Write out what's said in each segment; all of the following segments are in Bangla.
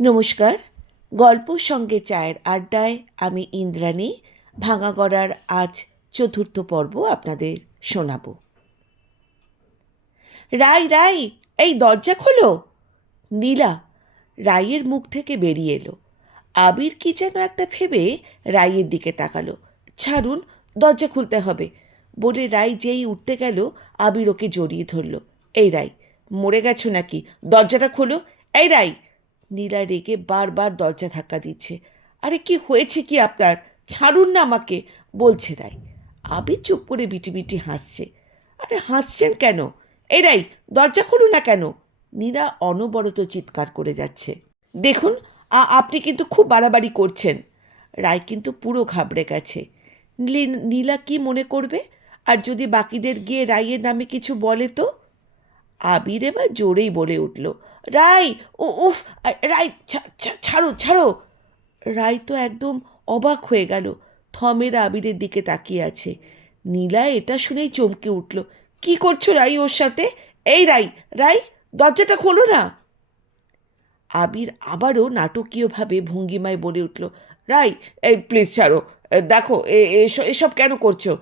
নমস্কার। গল্প সঙ্গে চায়ের আড্ডায় আমি ইন্দ্রাণী ভাঙাগড়ার আজ চতুর্থ পর্ব আপনাদের শোনাব। রাই রাই, এই দরজা খোলো। নীলা রাইয়ের মুখ থেকে বেরিয়ে এলো। আবির কি যেন একটা ভেবে রাইয়ের দিকে তাকালো। ছাড়ুন, দরজা খুলতে হবে বলে রাই যেই উঠতে গেল আবির ওকে জড়িয়ে ধরল। এই রাই, মরে গেছো নাকি? দরজাটা খোলো। এই রাই! নীলা রেগে বারবার দরজা ধাক্কা দিচ্ছে। আরে কি হয়েছে কি আপনার? ছাড়ুন না আমাকে, বলছে রাই। আবির চুপ করে বিটি হাসছে। আরে হাসছেন কেন? এই রাই, দরজা খুলুন না কেন? নীলা অনবরত চিৎকার করে যাচ্ছে। দেখুন, আপনি কিন্তু খুব বাড়াবাড়ি করছেন। রায় কিন্তু পুরো ঘাবড়ে গেছে। নীলা কি মনে করবে? আর যদি বাকিদের গিয়ে রায়ের নামে কিছু বলে তো? আবির এবার জোরেই বলে উঠল, রাই! ও উফ! রাই, ছাড়ো ছাড়ো! রাই তো একদম অবাক হয়ে গেল, থমের আবিরের দিকে তাকিয়ে আছে। নীলা এটা শুনেই চমকে উঠল। কি করছো রাই ওর সাথে? এই রাই, রাই, দরজাটা খোলো না। আবির আবারও নাটকীয়ভাবে ভঙ্গিমায় বলে উঠল, রাই, এই প্লিজ ছাড়ো। দেখো, এসব কেন করছো?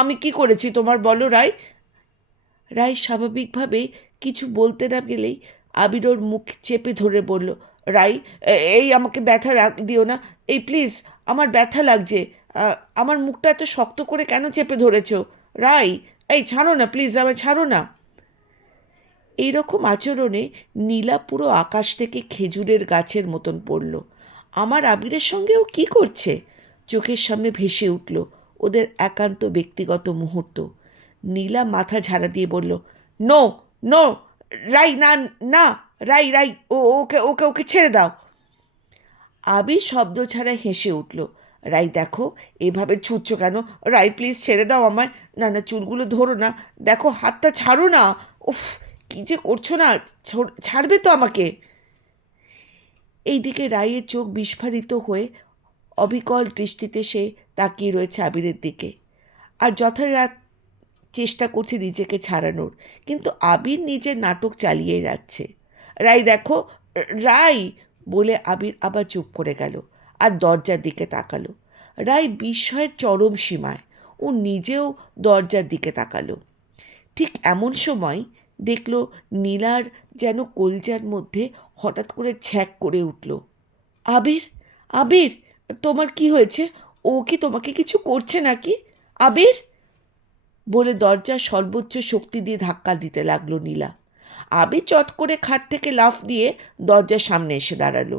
আমি কি করেছি তোমার, বলো রাই? রাই স্বাভাবিকভাবে কিছু বলতে না গেলেই আবির ওর মুখ চেপে ধরে বলল, রাই, এই আমাকে ব্যথা দিও না, এই প্লিজ, আমার ব্যথা লাগছে। আমার মুখটা এত শক্ত করে কেন চেপে ধরেছো? রাই, এই ছাড়ো না প্লিজ, আমায় ছাড়ো না। এইরকম আচরণে নীলা পুরো আকাশ থেকে খেজুরের গাছের মতন পড়ল। আমার আবিরের সঙ্গেও কি করছে? চোখের সামনে ভেসে উঠল ওদের একান্ত ব্যক্তিগত মুহূর্ত। নীলা মাথা ঝাড়া দিয়ে বলল, নো, নো, রাই, না, না, রাই, রাই, ওকে ওকে ওকে ছেড়ে দাও। আবির শব্দ ছাড়া হেসে উঠল। রাই, দেখো, এভাবে ছুটছো কেন? রাই, প্লিজ ছেড়ে দাও আমায়। না না, চুলগুলো ধরো না, দেখো, হাতটা ছাড়ো না। উফ, কি যে করছো না, ছাড়বে তো আমাকে। এইদিকে রাইয়ের চোখ বিস্ফারিত হয়ে অবিকল দৃষ্টিতে সে তাকিয়ে রয়েছে আবিরের দিকে, আর যথাযথ চেষ্টা করছে নিজেকে ছাড়ানোর, কিন্তু আবির নিজের নাটক চালিয়ে যাচ্ছে। রাই, দেখো, রাই! বলে আবির আবার চুপ করে গেল আর দরজার দিকে তাকালো। রাই বিস্ময়ের চরম সীমায়, ও নিজেও দরজার দিকে তাকালো। ঠিক এমন সময় দেখল নীলার যেন কলজার মধ্যে হঠাৎ করে ছ্যাঁক করে উঠল। আবির, আবির, তোমার কি হয়েছে? ও কি তোমাকে কিছু করছে নাকি? আবির! বলে দরজার সর্বোচ্চ শক্তি দিয়ে ধাক্কা দিতে লাগলো নীলা। আবির চট করে খাট থেকে লাফ দিয়ে দরজার সামনে এসে দাঁড়ালো।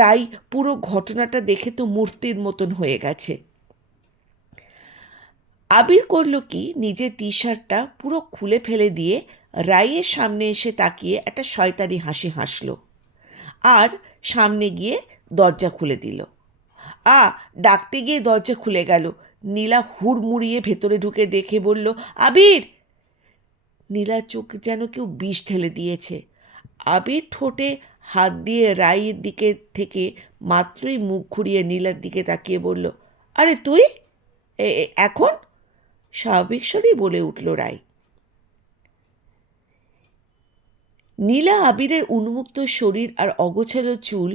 রাই পুরো ঘটনাটা দেখে তো মূর্তির মতন হয়ে গেছে। আবির করল কি, নিজের টি শার্টটা পুরো খুলে ফেলে দিয়ে রাইয়ের সামনে এসে তাকিয়ে একটা শয়তানি হাসি হাসল, আর সামনে গিয়ে দরজা খুলে দিল। ডাকতে গিয়ে দরজা খুলে গেল। নীলা হুড়মুড়িয়ে ভেতরে ঢুকে দেখে বলল, আবির! নীলার চোখ যেন কেউ বিষ ঢেলে দিয়েছে। আবির ঠোঁটে হাত দিয়ে রাইয়ের দিকে থেকে মাত্রই মুখ ঘুরিয়ে নীলার দিকে তাকিয়ে বলল, আরে তুই এখন? স্বাভাবিক স্বরেই বলে উঠল রাই। নীলা আবিরের উন্মুক্ত শরীর আর অগোছালো চুল,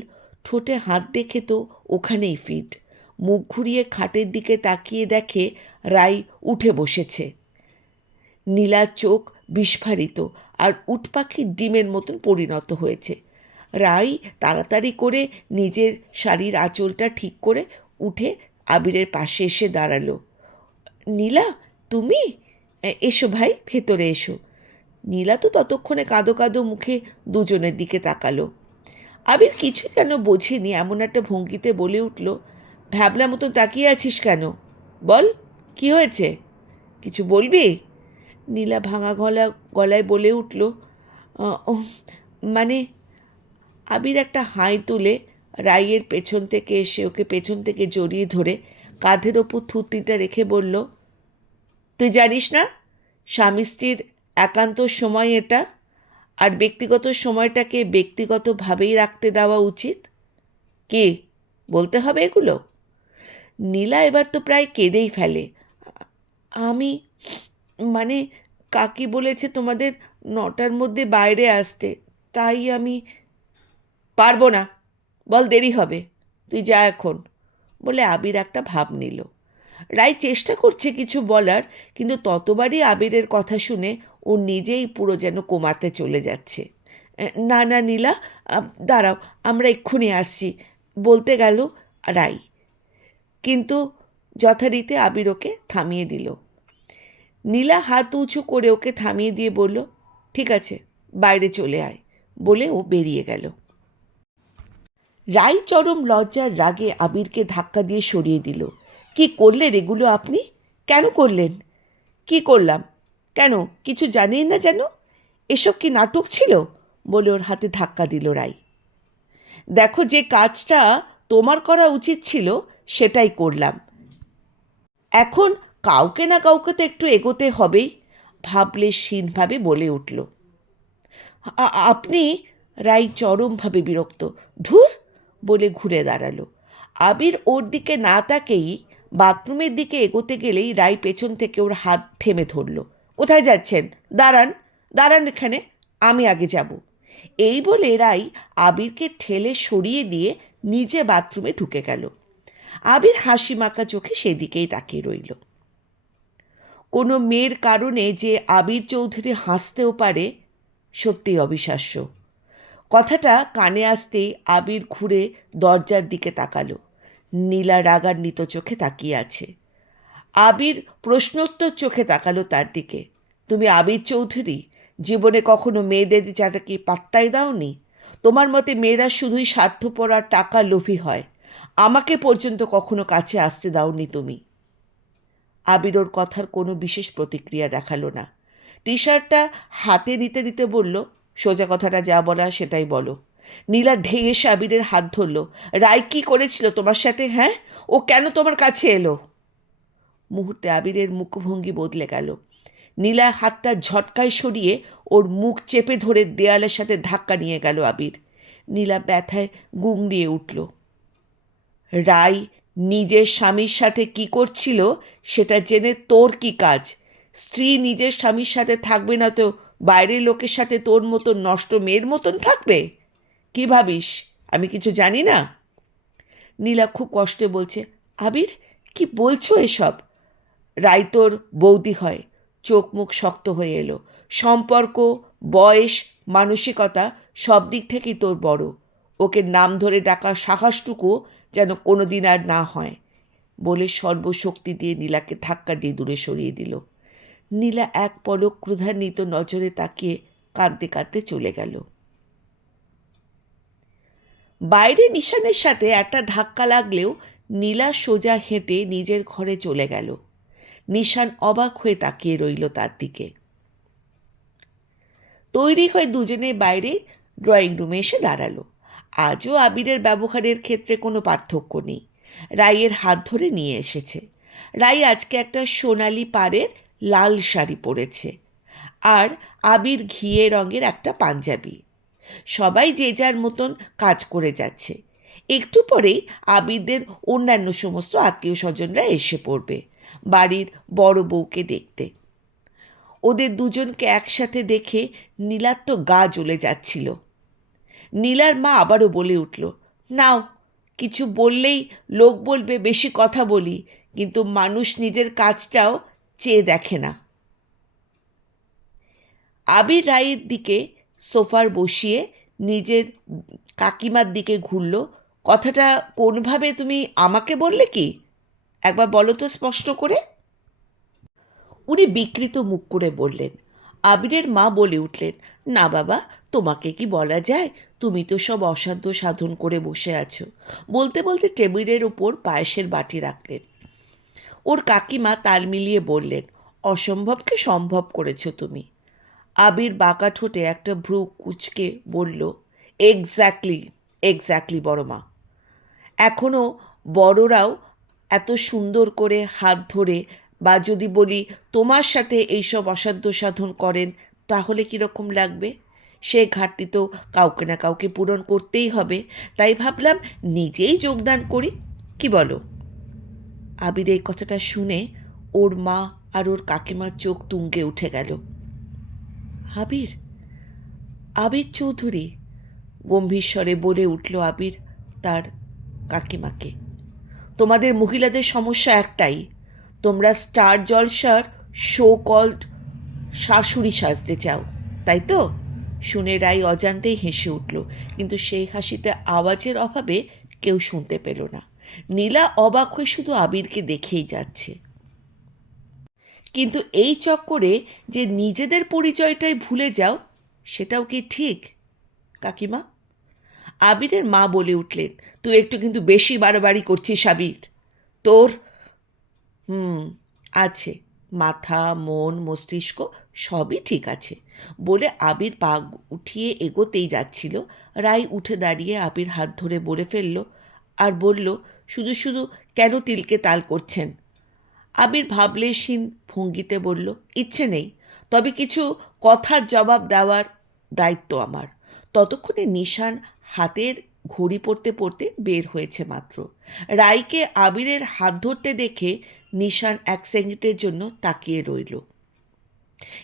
ঠোঁটে হাত দেখে তো ওখানেই ফিট। মুখ ঘুরিয়ে খাটের দিকে তাকিয়ে দেখে রাই উঠে বসেছে। নীলার চোখ বিস্ফারিত আর উটপাখির ডিমের মতন পরিণত হয়েছে। রাই তাড়াতাড়ি করে নিজের শাড়ির আঁচলটা ঠিক করে উঠে আবিরের পাশে এসে দাঁড়ালো। নীলা, তুমি? এসো ভাই, ভেতরে এসো। নীলা তো ততক্ষণে কাঁদো কাঁদো মুখে দুজনের দিকে তাকালো। আবির কিছু যেন বোঝেনি এমন একটা ভঙ্গিতে বলে উঠল, ভ্যাবলা মতো তাকিয়ে আছিস কেন? বল, কি হয়েছে? কিছু বলবি? নীলা ভাঙা গলায় বলে উঠল, মানে। আবির একটা হাই তুলে রাইয়ের পেছন থেকে এসে ওকে পেছন থেকে জড়িয়ে ধরে কাঁধের ওপর থুতনিটা রেখে বলল, তুই জানিস না স্বামী স্ত্রীর একান্ত সময় এটা, আর ব্যক্তিগত সময়টাকে ব্যক্তিগতভাবেই রাখতে দেওয়া উচিত? কি বলতে হবে এগুলো? নীলা এবার তো প্রায় কেঁদেই ফেলে। আমি, মানে, কাকি বলেছে তোমাদের 9টার মধ্যে বাইরে আসতে, তাই আমি। পারবো না, বল দেরি হবে, তুই যা এখন, বলে আবির একটা ভাব নিল। রায় চেষ্টা করছে কিছু বলার, কিন্তু ততবারই আবিরের কথা শুনে ও নিজেই পুরো যেন কোমাতে চলে যাচ্ছে। না না নীলা, দাঁড়াও, আমরা এক্ষুনি আসছি, বলতে গেল রাই, কিন্তু যথারীতি আবির ওকে থামিয়ে দিল। নীলা হাত উঁচু করে ওকে থামিয়ে দিয়ে বলল, ঠিক আছে, বাইরে চলে আয়, বলে ও বেরিয়ে গেল। রাই চরম লজ্জার রাগে আবিরকে ধাক্কা দিয়ে সরিয়ে দিল। কি করলেন এগুলো আপনি? কেন করলেন? কি করলাম? কেন, কিছু জানেন না যেন? এসব কি নাটক ছিল? বলে ওর হাতে ধাক্কা দিল রাই। দেখো, যে কাজটা তোমার করা উচিত ছিল সেটাই করলাম। এখন কাউকে না কাউকে তো একটু এগোতে হবেই, ভাবলে হীনভাবে বলে উঠল। আপনি? রাই চরমভাবে বিরক্ত। ধুর, বলে ঘুরে দাঁড়ালো। আবির ওর দিকে না তাকেই বাথরুমের দিকে এগোতে গেলেই রাই পেছন থেকে ওর হাত থেমে ধরল। কোথায় যাচ্ছেন? দাঁড়ান, দাঁড়ান এখানে, আমি আগে যাব। এই বলে রাই আবিরকে ঠেলে সরিয়ে দিয়ে নিজে বাথরুমে ঢুকে গেল। আবির হাসি মাখা চোখে সেদিকেই তাকিয়ে রইল। কোনো মেয়ের কারণে যে আবির চৌধুরী হাসতেও পারে, সত্যিই অবিশ্বাস্য। কথাটা কানে আসতেই আবির ঘুরে দরজার দিকে তাকালো। নীলা রাগান্বিত চোখে তাকিয়ে আছে। আবির প্রশ্নোত্তর চোখে তাকালো তার দিকে। তুমি আবির চৌধুরী? জীবনে কখনো মেয়েদের যাটা কি পাত্তাই দাওনি? তোমার মতে মেয়েরা শুধুই স্বার্থপর আর টাকা লোভী হয়। আমাকে পর্যন্ত কখনো কাছে আসতে দাওনি তুমি। আবির ওর কথার কোনো বিশেষ প্রতিক্রিয়া দেখালো না। টি শার্টটা হাতে নিতে নিতে বলল, সোজা কথাটা যা বলা সেটাই বলো। নীলা ধেয়ে এসে আবিরের হাত ধরল। রায় কি করেছিল তোমার সাথে? হ্যাঁ, ও কেন তোমার কাছে এলো? মুহূর্তে আবিরের মুখভঙ্গি বদলে গেল। নীলা হাতটা ঝটকায় সরিয়ে ওর মুখ চেপে ধরে দেয়ালের সাথে ধাক্কা নিয়ে গেল আবির। নীলা ব্যথায় গুংড়িয়ে উঠল। রাই নিজের স্বামীর সাথে কি করছিল সেটা জেনে তোর কি কাজ? স্ত্রী নিজের স্বামীর সাথে থাকবে না তো বাইরের লোকের সাথে তোর মতন নষ্ট মেয়ের মতন থাকবে? কি ভাবিস আমি কিছু জানি না? নীলা খুব কষ্টে বলছে, আবির কি বলছো এসব? রাই তোর বৌদি হয়। চোখ মুখ শক্ত হয়ে এলো। সম্পর্ক, বয়স, মানসিকতা সব দিক থেকেই তোর বড়। ওকে নাম ধরে ডাকার সাহসটুকু যেন কোনোদিন আর না হয়, বলে সর্বশক্তি দিয়ে নীলাকে ধাক্কা দিয়ে দূরে সরিয়ে দিল। নীলা এক পলক ক্রোধান্বিত নজরে তাকিয়ে কাঁদতে কাঁদতে চলে গেল। বাইরে নিশানের সাথে একটা ধাক্কা লাগলেও নীলা সোজা হেঁটে নিজের ঘরে চলে গেল। নিশান অবাক হয়ে তাকিয়ে রইল তার দিকে। তৈরি হয়ে দুজনে বাইরে ড্রয়িং রুমে এসে দাঁড়ালো। আজও আবিরের ব্যবহারের ক্ষেত্রে কোনো পার্থক্য নেই। রাইয়ের হাত ধরে নিয়ে এসেছে। রাই আজকে একটা সোনালি পাড়ের লাল শাড়ি পরেছে, আর আবির ঘিয়ে রঙের একটা পাঞ্জাবি। সবাই যে যার মতন কাজ করে যাচ্ছে। একটু পরেই আবিরদের অন্যান্য সমস্ত আত্মীয় স্বজনরা এসে পড়বে বাড়ির বড় বউকে দেখতে। ওদের দুজনকে একসাথে দেখে নীলার তো গা জ্বলে যাচ্ছিল। নীলার মা আবারও বলে উঠল, নাও, কিছু বললেই লোক বলবে বেশি কথা বলি, কিন্তু মানুষ নিজের কাজটাও চেয়ে দেখে না। আবির রায়ের দিকে সোফার বসিয়ে নিজের কাকিমার দিকে ঘুরল। কথাটা কোনভাবে তুমি আমাকে বললে কি? একবার বলো তো স্পষ্ট করে। উনি বিকৃত মুখ করে বললেন। আবিরের মা বলে উঠলেন, না বাবা, তোমাকে কি বলা যায়? তুমি তো সব অসাধ্য সাধন করে বসে আছো। বলতে বলতে টেবিলের ওপর পায়েসের বাটি রাখলেন। ওর কাকিমা তাল মিলিয়ে বললেন, অসম্ভবকে সম্ভব করেছো তুমি। আবির বাঁকা ঠোঁটে একটা ভ্রু কুচকে বলল, এক্স্যাক্টলি, এক্স্যাক্টলি বড়মা। এখনও বড়রাও এত সুন্দর করে হাত ধরে, বা যদি বলি তোমার সাথে এইসব অসাধ্য সাধন করেন, তাহলে কীরকম লাগবে? সে ঘাটতি তো কাউকে না কাউকে পূরণ করতেই হবে। তাই ভাবলাম নিজেই যোগদান করি, কি বলো? আবির এই কথাটা শুনে ওর মা আর ওর কাকিমার চোখ তুঙ্গে উঠে গেল। আবির, আবির চৌধুরী, গম্ভীর স্বরে বলে উঠল আবির, তার কাকিমাকে। তোমাদের মহিলাদের সমস্যা একটাই, তোমরা স্টার জলসার শো কল্ড শাশুড়ি সাজতে চাও, তাই তো? শুনে রাই অজান্তেই হেসে উঠল, কিন্তু সেই হাসিতে আওয়াজের অভাবে কেউ শুনতে পেল না। নীলা অবাক হয়ে শুধু আবিরকে দেখেই যাচ্ছে। কিন্তু এই চক্করে যে নিজেদের পরিচয়টাই ভুলে যাও, সেটাও কি ঠিক কাকিমা? আবিরের মা বলে উঠলেন, তুই একটু কিন্তু বেশি বাড়াবাড়ি করছিস আবির। তোর আছে, মাথা, মন, মস্তিষ্ক সবই ঠিক আছে বলে আবির পা উঠিয়ে এগোতেই যাচ্ছিল। রাই উঠে দাঁড়িয়ে আবির হাত ধরে বলে ফেলল আর বলল, শুধু শুধু কেন তিলকে তাল করছেন? আবির ভাবলেশীন ভঙ্গিতে বলল, ইচ্ছে নেই, তবে কিছু কথার জবাব দেওয়ার দায়িত্ব আমার। ততক্ষণে নিশান হাতের ঘড়ি পড়তে পড়তে বের হয়েছে মাত্র। রাইকে আবিরের হাত ধরতে দেখে নিশান এক সেকেন্ডের জন্য তাকিয়ে রইল।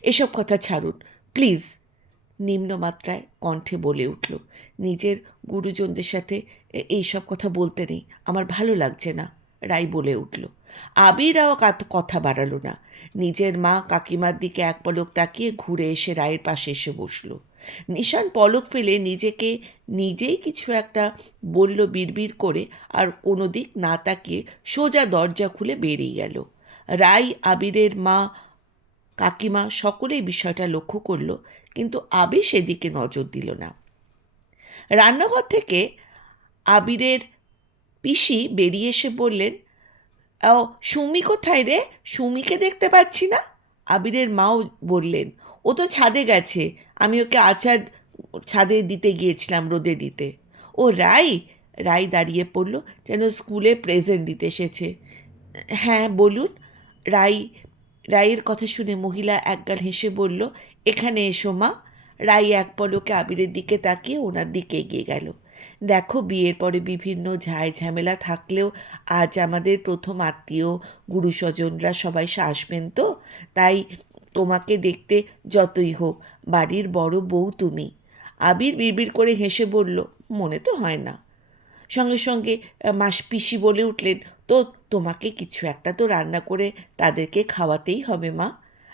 এসব কথা ছাড়ুন প্লিজ, নিম্নমাত্রায় কণ্ঠে বলে উঠল। নিজের গুরুজনদের সাথে এইসব কথা বলতে নেই, আমার ভালো লাগছে না, রাই বলে উঠল। আবিরও কথা বাড়ালো না। নিজের মা কাকিমার দিকে এক পলক তাকিয়ে ঘুরে এসে রায়ের পাশে এসে বসল। নিশান পলক ফেলে নিজেকে নিজেই কিছু একটা বলল বিড়বিড় করে, আর কোনো দিক না তাকিয়ে সোজা দরজা খুলে বেরিয়ে গেল। রাই, আবিরের মা, কাকিমা সকলেই বিষয়টা লক্ষ্য করল, কিন্তু আবির সেদিকে নজর দিল না। রান্নাঘর থেকে আবিরের পিসি বেরিয়ে এসে বললেন, ও সুমি কোথায় রে? সুমিকে দেখতে পাচ্ছি না। আবিরের মাও বললেন, ও তো ছাদে গেছে, আমি ওকে আচার ছাদে দিতে গিয়েছিলাম, রোদে দিতে। ও রাই? রাই দাঁড়িয়ে পড়ল, যেন স্কুলে প্রেজেন্ট দিতে এসেছে। হ্যাঁ বলুন। রাইয়ের কথা শুনে মহিলা একগাল হেসে বলল, এখানে এসো মা। রাই এক পলকে আবিরের দিকে তাকিয়ে ওনার দিকে এগিয়ে গেল। দেখো, বিয়ের পরে বিভিন্ন ঝামেলা থাকলেও আজ আমাদের প্রথম আত্মীয় গুরুস্বজনরা সবাই আসবেন, তো তাই তোমাকে দেখতে যতই হোক বাড়ির বড় বউ তুমি। আবির বিড়বিড় করে হেসে বলল, মনে তো হয় না। সঙ্গে সঙ্গে পিসি বলে উঠলেন, তো তোমাকে কিছু একটা তো রান্না করে তাদেরকে খাওয়াতেই হবে মা।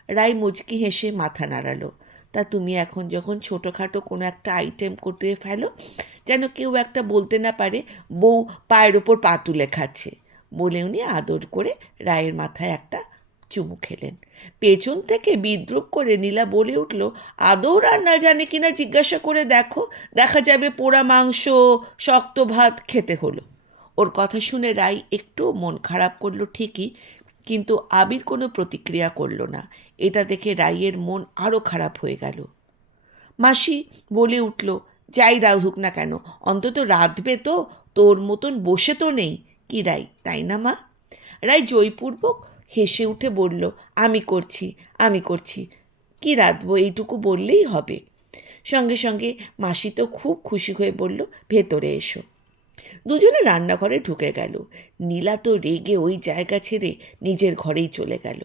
রাই মুচকি হেসে মাথা নাড়ালো। তা তুমি এখন যখন ছোটোখাটো কোনো একটা আইটেম করতে ফেলো, যেন কেউ একটা বলতে না পারে বউ পায়ের ওপর পা তুলে খাচ্ছে, বলে উনি আদর করে রায়ের মাথায় একটা চুমু খেলেন। পেছন থেকে বিদ্রুপ করে নীলা বলে উঠল, আদৌ রান্না জানে কিনা জিজ্ঞাসা করে দেখো, দেখা যাবে পোড়া মাংস, শক্ত ভাত খেতে হলো। ওর কথা শুনে রাই একটু মন খারাপ করলো ঠিকই, কিন্তু আবির কোনো প্রতিক্রিয়া করল না। এটা দেখে রাইয়ের মন আরও খারাপ হয়ে গেল। মাসি বলে উঠল, যাই রাঁধুক না কেন, অন্তত রাঁধবে তো, তোর মতন বসে তো নেই। কি রাই, তাই না মা? রাই জয়পূর্বক হেসে উঠে বলল, আমি করছি, কি রাঁধবো এইটুকু বললেই হবে। সঙ্গে সঙ্গে মাসি তো খুব খুশি হয়ে বলল, ভেতরে এসো। দুজনে রান্নাঘরে ঢুকে গেল। নীলা তো রেগে ওই জায়গা ছেড়ে নিজের ঘরেই চলে গেল,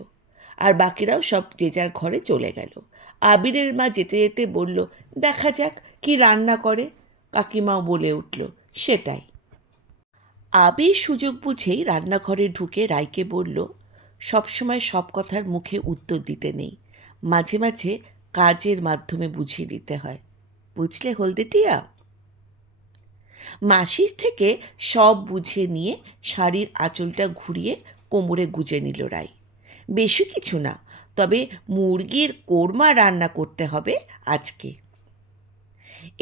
আর বাকিরাও সব যে যার ঘরে চলে গেল। আবিরের মা যেতে যেতে বলল, দেখা যাক কি রান্না করে। কাকিমাও বলে উঠল, সেটাই। আবির সুযোগ বুঝেই রান্নাঘরে ঢুকে রাইকে বলল, সবসময় সব কথার মুখে উত্তর দিতে নেই, মাঝে মাঝে কাজের মাধ্যমে বুঝিয়ে দিতে হয়, বুঝলে হলদেটিয়া? মাসির থেকে সব বুঝে নিয়ে শাড়ির আঁচলটা ঘুরিয়ে কোমরে গুজে নিল রাই। বেশি কিছু না, তবে মুরগির কোরমা রান্না করতে হবে আজকে।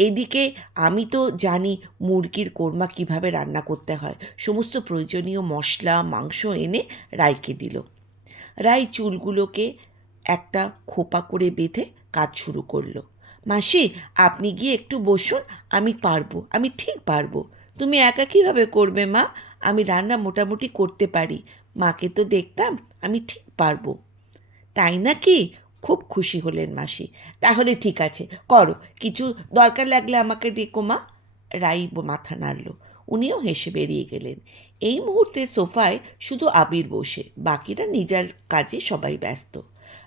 এইদিকে আমি তো জানি মুরগির কোরমা কিভাবে রান্না করতে হয়। সমস্ত প্রয়োজনীয় মশলা মাংস এনে রাইকে দিল। রাই চুলগুলোকে একটা খোপা করে বেঁধে কাজ শুরু করলো। মাসি, আপনি গিয়ে একটু বসুন, আমি ঠিক পারবো। তুমি একা কীভাবে করবে মা? আমি রান্না মোটামুটি করতে পারি, মাকে তো দেখতাম, আমি ঠিক পারবো। তাই নাকি? খুব খুশি হলেন মাসি। তাহলে ঠিক আছে, করো, কিছু দরকার লাগলে আমাকে ডেকো মা। রাই মাথা নাড়ল। উনিও হেসে বেরিয়ে গেলেন। এই মুহূর্তে সোফায় শুধু আবির বসে, বাকিরা নিজের কাজে সবাই ব্যস্ত।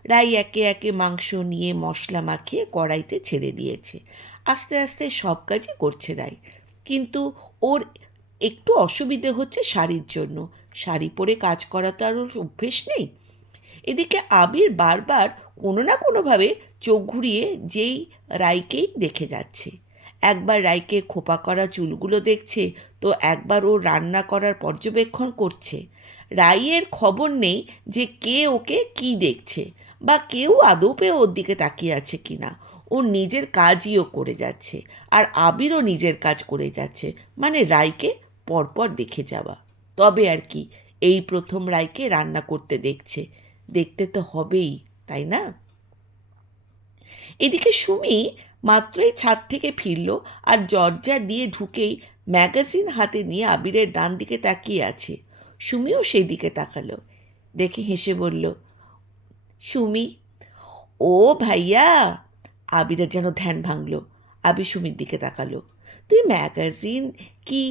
রাই একে একে মাংস নিয়ে মশলা মাখিয়ে কড়াইতে ছেড়ে দিয়েছে। আস্তে আস্তে সব কাজই করছে রাই, কিন্তু ওর একটু অসুবিধে হচ্ছে শাড়ির জন্য, শাড়ি পরে কাজ করা তো আর ওর অভ্যেস নেই। এদিকে আবির বারবার কোনো না কোনোভাবে চোখ ঘুরিয়ে যেই রাইকেই দেখে যাচ্ছে। একবার রাইকে খোপা করা চুলগুলো দেখছে, তো একবার ও রান্না করার পর্যবেক্ষণ করছে। রাইয়ের খবর নেই যে কে ওকে কি দেখছে, বা কেউ আদৌ পেয়ে ওর দিকে তাকিয়ে আছে কিনা। ও নিজের কাজই ও করে যাচ্ছে, আর আবিরও নিজের কাজ করে যাচ্ছে, মানে রাইকে পরপর দেখে যাওয়া। তবে আর কি, এই প্রথম রাইকে রান্না করতে দেখছে, দেখতে তো হবেই, তাই না? এদিকে সুমি মাত্রই ছাদ থেকে ফিরল, আর দরজা দিয়ে ঢুকেই ম্যাগাজিন হাতে নিয়ে আবিরের ডান দিকে তাকিয়ে আছে। সুমিও সেই দিকে তাকালো, দেখে হেসে বলল, সুমি, ও ভাইয়া। আবিরের যেন ধ্যান ভাঙল। আবির সুমির দিকে তাকালো। তুই ম্যাগাজিন কি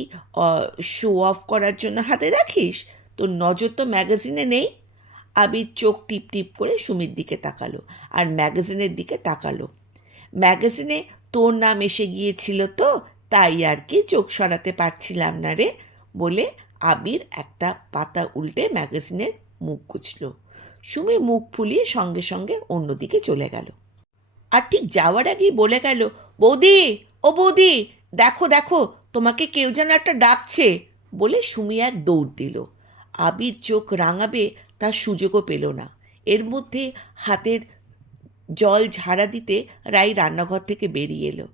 শো অফ করার জন্য হাতে রাখিস? তোর নজর তো ম্যাগাজিনে নেই। আবির চোখ টিপ টিপ করে সুমির দিকে তাকালো, আর ম্যাগাজিনের দিকে তাকালো। ম্যাগাজিনে তোর নাম এসে গিয়েছিল তো, তাই আর কি চোখ সরাতে পারছিলাম না রে, বলে আবির একটা পাতা উল্টে ম্যাগাজিনের মুখ গুছল। সুমি মুখ ফুলিয়ে সঙ্গে সঙ্গে অন্যদিকে চলে গেল। আর ঠিক যাওয়ার আগেই বলে গেল, বৌদি, ও বৌদি, দেখো দেখো, তোমাকে কেউ যেন একটা ডাকছে, বলে সুমি এক দৌড় দিল। আবির চোখ রাঙাবে তার সুযোগও পেল না। এর মধ্যে হাতের জল ঝাড়া দিতে রাই রান্নাঘর থেকে বেরিয়ে এলো।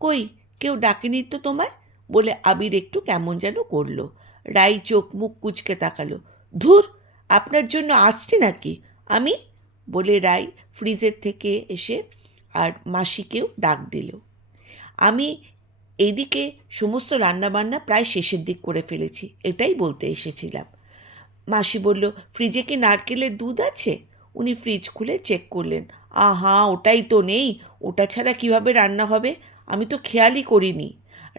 কই, কেউ ডাকেনি তো তোমায়, বলে আবির একটু কেমন যেন করল। রাই চোখ মুখ কুঁচকে তাকালো। ধুর, আপনার জন্য আসছে নাকি আমি, বলে রাই ফ্রিজের থেকে এসে আর মাসিকেও ডাক দিল। আমি এইদিকে সমস্ত রান্নাবান্না প্রায় শেষের দিক করে ফেলেছি, এটাই বলতে এসেছিলাম। মাসি বলল, ফ্রিজে কি নারকেলের দুধ আছে? উনি ফ্রিজ খুলে চেক করলেন। আহা, ওটাই তো নেই, ওটা ছাড়া কিভাবে রান্না হবে, আমি তো খেয়ালই করিনি।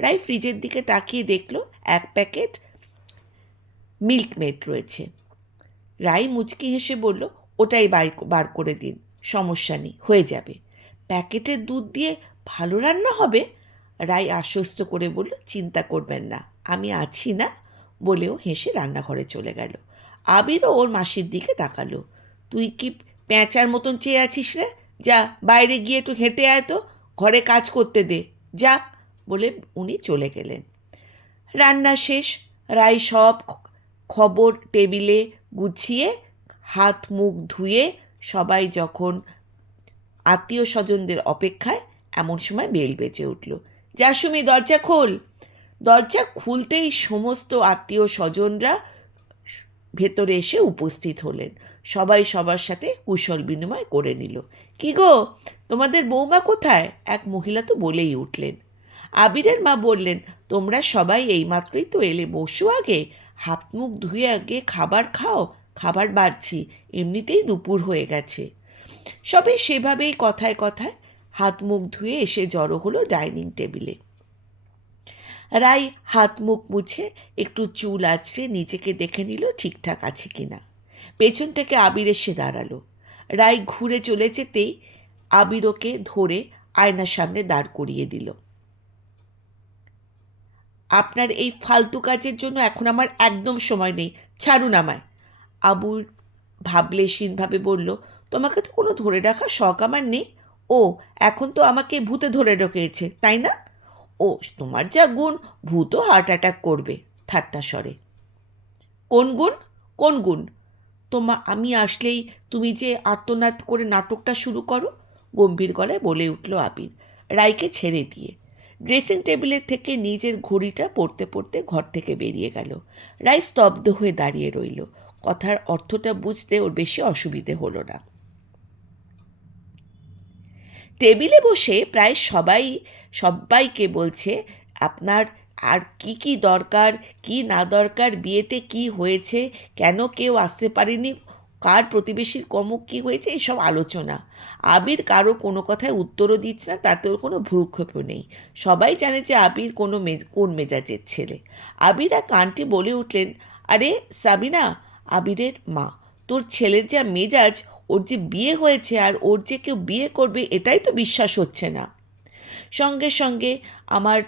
রাই ফ্রিজের দিকে তাকিয়ে দেখলো এক প্যাকেট মিল্ক মেড রয়েছে। রাই মুচকি হেসে বলল, ওটাই বার করে দিন, সমস্যা নেই, হয়ে যাবে। প্যাকেটের দুধ দিয়ে ভালো রান্না হবে? রাই আশ্বস্ত করে বলল, চিন্তা করবেন না, আমি আছি না, বলেও হেসে রান্নাঘরে চলে গেল। আবিরও ওর মাসির দিকে তাকালো। তুই কি প্যাঁচার মতন চেয়ে আছিস রে? যা বাইরে গিয়ে একটু হেঁটে আয় তো, ঘরে কাজ করতে দে, যা, বলে উনি চলে গেলেন। রান্না শেষ। রাই সব খবর টেবিলে গুছিয়ে হাত মুখ ধুয়ে সবাই যখন আত্মীয় স্বজনদের অপেক্ষায়, এমন সময় বেল বেজে উঠল। যা সুমি, দরজা খোল। দরজা খুলতেই সমস্ত আত্মীয় স্বজনরা ভেতরে এসে উপস্থিত হলেন। সবাই সবার সাথে কুশল বিনিময় করে নিল। কি গো, তোমাদের বৌমা কোথায়? এক মহিলা তো বলেই উঠলেন। আবিরের মা বললেন, তোমরা সবাই এইমাত্রই তো এলে, বসো আগে, হাত মুখ ধুয়ে আগে খাবার খাও, খাবার বাড়ছি, এমনিতেই দুপুর হয়ে গেছে। সবাই সেভাবেই কথায় কথায় হাত মুখ ধুয়ে এসে জড়ো হলো ডাইনিং টেবিলে। রাই হাত মুখ মুছে একটু চুল আঁচড়ে নিজেকে দেখে নিল ঠিকঠাক আছে কিনা। পেছন থেকে আবির এসে দাঁড়ালো। রাই ঘুরে চলে যেতেই আবির ওকে ধরে আয়নার সামনে দাঁড় করিয়ে দিল। আপনার এই ফালতু কাজের জন্য এখন আমার একদম সময় নেই, ছাড়ুন আমায়। আবুর ভাবলেশীনভাবে বলল, তোমাকে তো কোনো ধরে রাখা শখ আমার নেই। ও, এখন তো আমাকে ভূতে ধরে রেখেছে, তাই না? ও, তোমার যা গুণ, ভূতও হার্ট অ্যাটাক করবে, ঠাট্টা স্বরে। কোন গুণ? কোন গুণ? আমি আসলেই তুমি যে আর্তনাদ করে নাটকটা শুরু করো, গম্ভীর গলায় বলে উঠল আবির, রাইকে ছেড়ে দিয়ে। ড্রেসিং টেবিলের থেকে নিজের ঘড়িটা পড়তে পড়তে ঘর থেকে বেরিয়ে গেল। রাই স্তব্ধ হয়ে দাঁড়িয়ে রইল। কথার অর্থটা বুঝতে ওর বেশি অসুবিধে হলো না। টেবিলে বসে প্রায় সবাইকে বলছে, আপনার আর কি কি দরকার, কি না দরকার, বিয়েতে কি হয়েছে, কেন কেউ আসতে পারেনি, কার প্রতিবেশীর কমুক কী হয়েছে, এইসব আলোচনা। আবির কারো কোনো কথায় উত্তরও দিচ্ছে না, তাতে ওর কোনো ভ্রুক্ষেপও নেই। সবাই জানে যে আবির কোন মেজাজের ছেলে। আবির এক আন্টি বলে উঠলেন, আরে সাবিনা, আবিরের মা, তোর ছেলের যা মেজাজ, ওর যে বিয়ে হয়েছে আর ওর যে কেউ বিয়ে করবে, এটাই তো বিশ্বাস হচ্ছে না। সঙ্গে সঙ্গে আমার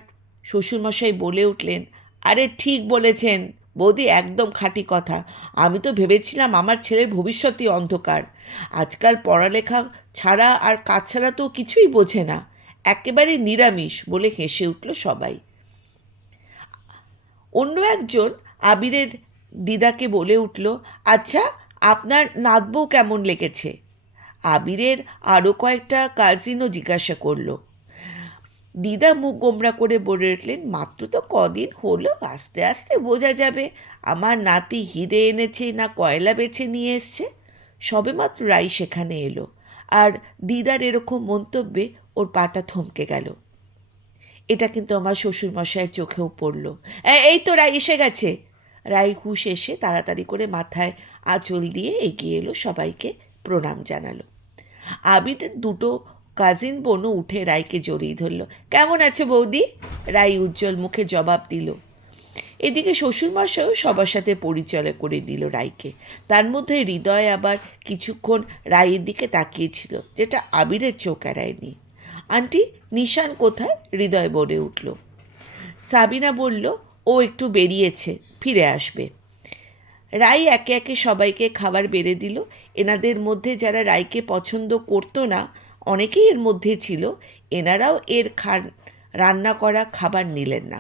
শ্বশুরমশাই বলে উঠলেন, আরে ঠিক বলেছেন বৌদি, একদম খাঁটি কথা। আমি তো ভেবেছিলাম আমার ছেলের ভবিষ্যৎই অন্ধকার। আজকাল পড়ালেখা ছাড়া আর কাজ ছাড়া তো কিছুই বোঝে না। একেবারে নিরামিষ, বলে হেসে উঠল সবাই। অন্য একজন আবিরের দিদাকে বলে উঠল, আচ্ছা, আপনার নাতবউ কেমন লেগেছে? আবিরের আরও কয়েকটা কাজিনও জিজ্ঞাসা করলো। দিদা মুখ গোমরা করে বলে উঠলেন, মাত্র তো কদিন হলো, আস্তে আস্তে বোঝা যাবে আমার নাতি হিরে এনেছে না কয়লা বেছে নিয়ে এসছে। সবেমাত্র রাই সেখানে এলো, আর দিদার এরকম মন্তব্যে ওর পাটা থমকে গেল। এটা কিন্তু আমার শ্বশুরমশাইয়ের চোখেও পড়ল। এই তো রাই এসে গেছে। রাই হুশ এসে তাড়াতাড়ি করে মাথায় আঁচল দিয়ে এগিয়ে এলো, সবাইকে প্রণাম জানালো। আবিরের দুটো কাজিন বোনও উঠে রাইকে জড়িয়ে ধরল। কেমন আছে বৌদি? রাই উজ্জ্বল মুখে জবাব দিল। এদিকে শ্বশুরমশাইও সবার সাথে পরিচয় করে দিল রাইকে। তার মধ্যে হৃদয় আবার কিছুক্ষণ রাইয়ের দিকে তাকিয়েছিল, যেটা আবিরের চোখ এড়ায়নি। আন্টি, নিশান কোথায়? হৃদয় বলে উঠল। সাবিনা বলল, ও একটু বেরিয়েছে, ফিরে আসবে। রাই একে একে সবাইকে খাবার বেড়ে দিল। এনাদের মধ্যে যারা রাইকে পছন্দ করতো না, অনেকেই এর মধ্যে ছিল, এনারাও এর রান্না করা খাবার নিলেন না।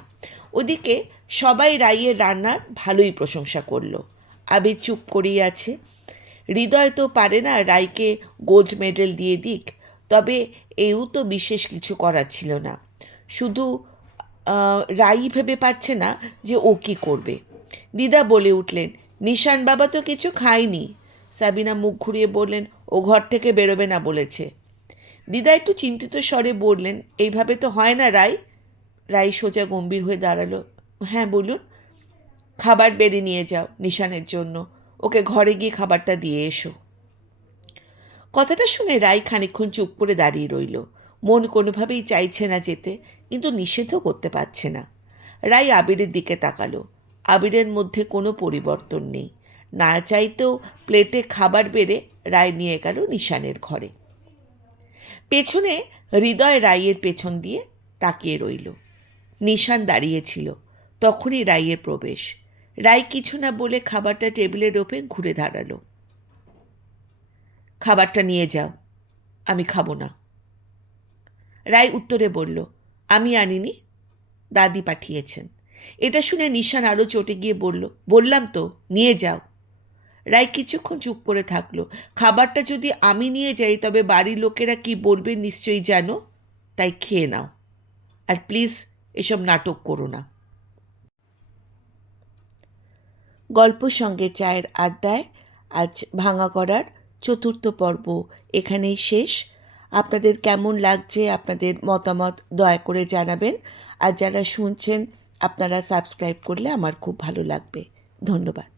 ওদিকে সবাই রাইয়ের রান্নার ভালোই প্রশংসা করলো। আবির চুপ করেই আছে। হৃদয় তো পারে না রাইকে গোল্ড মেডেল দিয়ে দিক, তবে এও তো বিশেষ কিছু করার ছিল না। শুধু রাই ভেবে পাচ্ছে না যে ও কী করবে। দিদা বলে উঠলেন, নিশান বাবা তো কিছু খায়নি। সাবিনা মুখ ঘুরিয়ে বললেন, ও ঘর থেকে বেরোবে না বলেছে। দিদা একটু চিন্তিত স্বরে বললেন, এইভাবে তো হয় না রাই। রাই সোজা গম্ভীর হয়ে দাঁড়ালো। হ্যাঁ বলুন। খাবার বেড়ে নিয়ে যাও নিশানের জন্য, ওকে ঘরে গিয়ে খাবারটা দিয়ে এসো। কথাটা শুনে রাই খানিকক্ষণ চুপ করে দাঁড়িয়ে রইল। মন কোনোভাবেই চাইছে না যেতে, কিন্তু নিষেধও করতে পারছে না। রাই আবিরের দিকে তাকালো। আবিরের মধ্যে কোনো পরিবর্তন নেই। না চাইতেও প্লেটে খাবার বেড়ে রাই নিয়ে গেল নিশানের ঘরে। পেছনে হৃদয় রাইয়ের পেছন দিয়ে তাকিয়ে রইল। নিশান দাঁড়িয়েছিল। তখনই রাইয়ের প্রবেশ। রাই কিছু না বলে খাবারটা টেবিলের ওপরে ঘুরে দাঁড়ালো। খাবারটা নিয়ে যাও, আমি খাবো না। রাই উত্তরে বলল, আমি আনিনি, দাদি পাঠিয়েছেন। এটা শুনে নিশান আরও চটে গিয়ে বলল, বললাম তো নিয়ে যাও। রাই কিছুক্ষণ চুপ করে থাকলো। খাবারটা যদি আমি নিয়ে যাই তবে বাড়ির লোকেরা কি বলবে নিশ্চয়ই জানো, তাই খেয়ে নাও, আর প্লিজ এসব নাটক করো না। গল্প সঙ্গে চায়ের আড্ডায় আজ ভাঙা করার 4র্থ পর্ব এখানেই শেষ। আপনাদের কেমন লাগছে, আপনাদের মতামত দয়া করে জানাবেন। আর যারা শুনছেন, আপনারা সাবস্ক্রাইব করলে আমার খুব ভালো লাগবে। ধন্যবাদ।